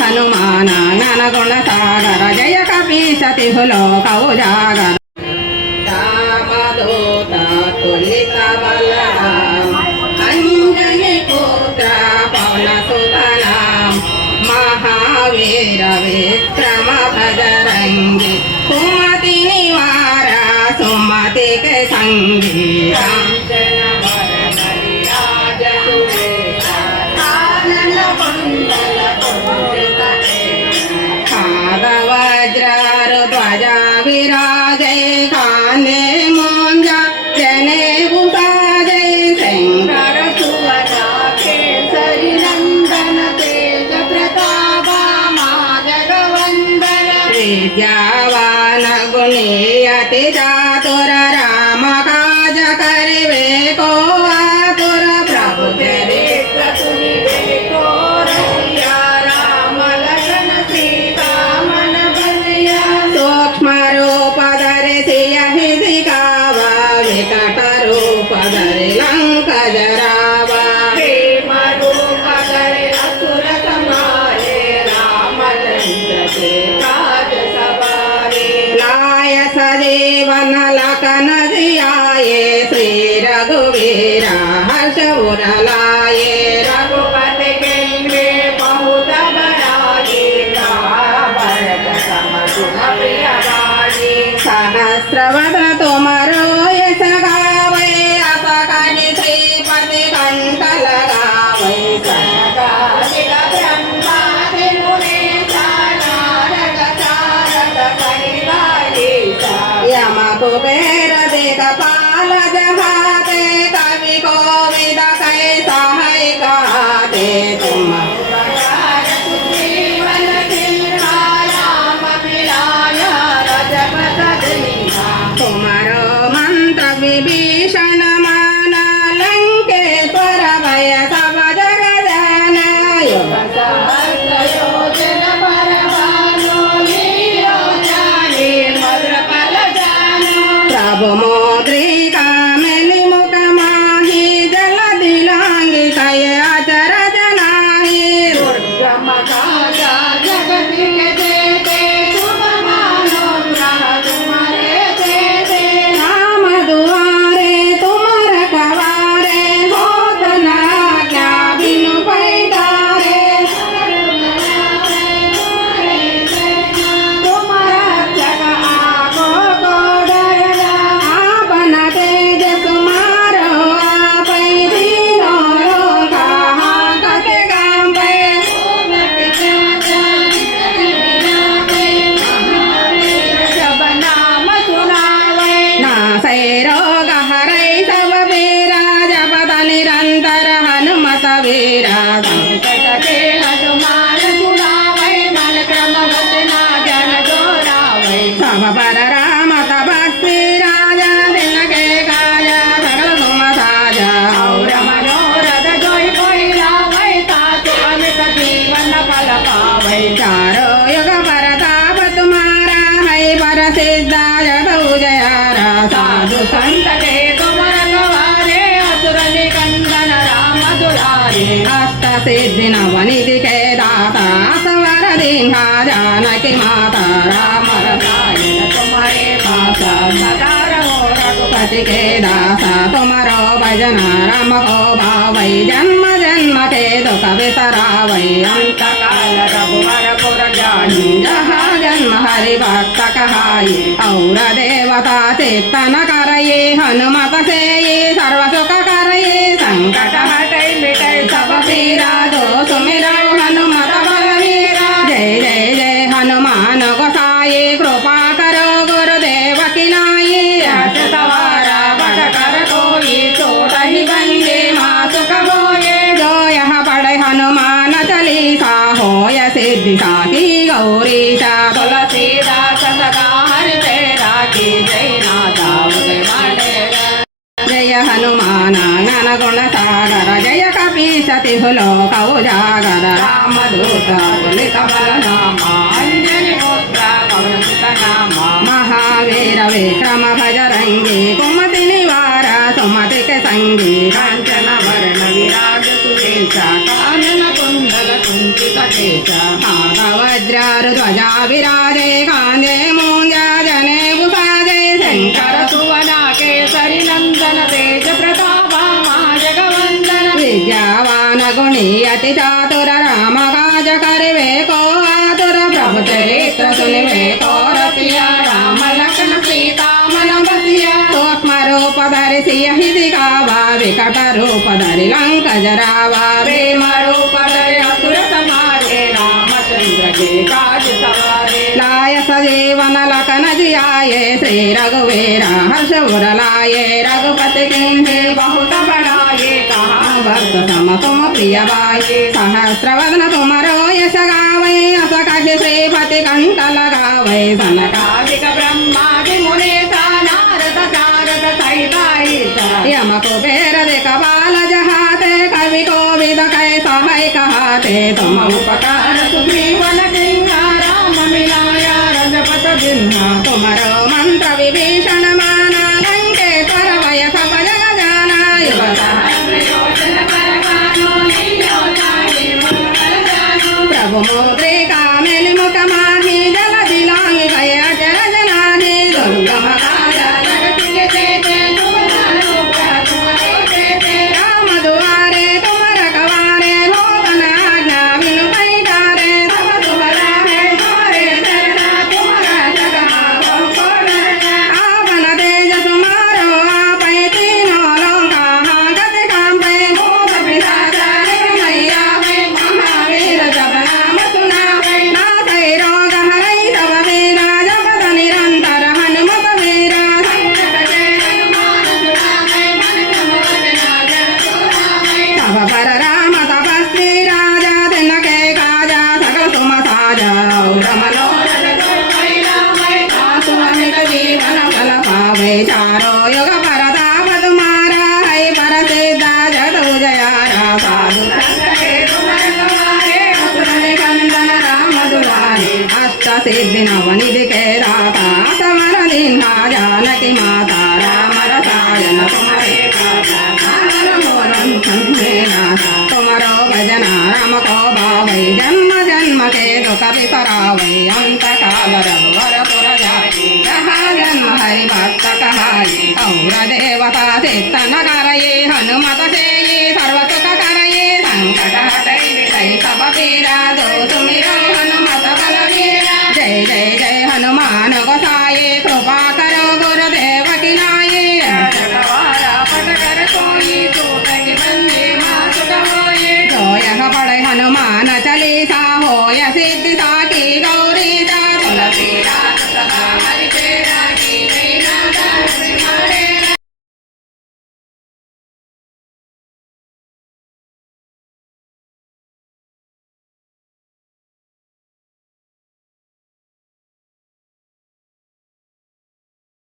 హనుమాన జ్ఞానగుణ సాగర జయ కపీశతి లోకవు జాగర రామదూత తులిత బలరామ అంజని పుత్ర పవన సుతనాం మహావీర విక్రమ భజరంగి సుమతి సంగీత विद्यावान गुणेयति चातुररामकाज कर्वे Capoeira de Capá. como సిద్ధినవనిధికే దాత సవరదిన్ జానకి మాత రామ కుమరే పాత రఘుపతికే దాస తుమరో భజన రామ గో భావై జన్మ జన్మకే దుఃఖ విసరావై అంతకాల రఘువర పురజాని జహా జన్మ హరి భక్త కహాయి ఔర దేవతా చేతన కరయే హనుమత సేయి సర్వసుఖ सिद्धि साखी गौरी सा तुलसीदा सदा हरि जय राखी जय नाथा उदय जय हनुमाना गण गुण सागर जय कपी सति लोकौ जागर रामदूत पुलित बल नामा अंजनि मुद्रा कवलित नामा महावीर विक्रम भजरंगी कुमति निवारा सुमति के संगी कांचन కారణ కుండల కుంచిత కేశ భావవజ్రారు ధ్వజా విరాజే కాందే మూంజా జనే ఉపాదే శంకర సువన కేసరి నందన తేజ ప్రతాప మా జగవందన విద్యావాన గుణీయతి చాతుర రామ కాజ కరివే కో ఆతుర లంక జరావా रघुवीर हर्षवरलाये रघुपति किंहे बहुत बड़ाये कहा भक्त सम तुम प्रिय बाये सहस्रवदन तुमरो రాత సమర నిన్న జానకి మాత రామ రసాయన తుమరే తుమరో భజన రామకో బావై జన్మ జన్మకే దుఃఖ విపరావై అంతకాల రఘువర జన్మ హరి భక్త కహాయి పౌర దేవత హనుమత చే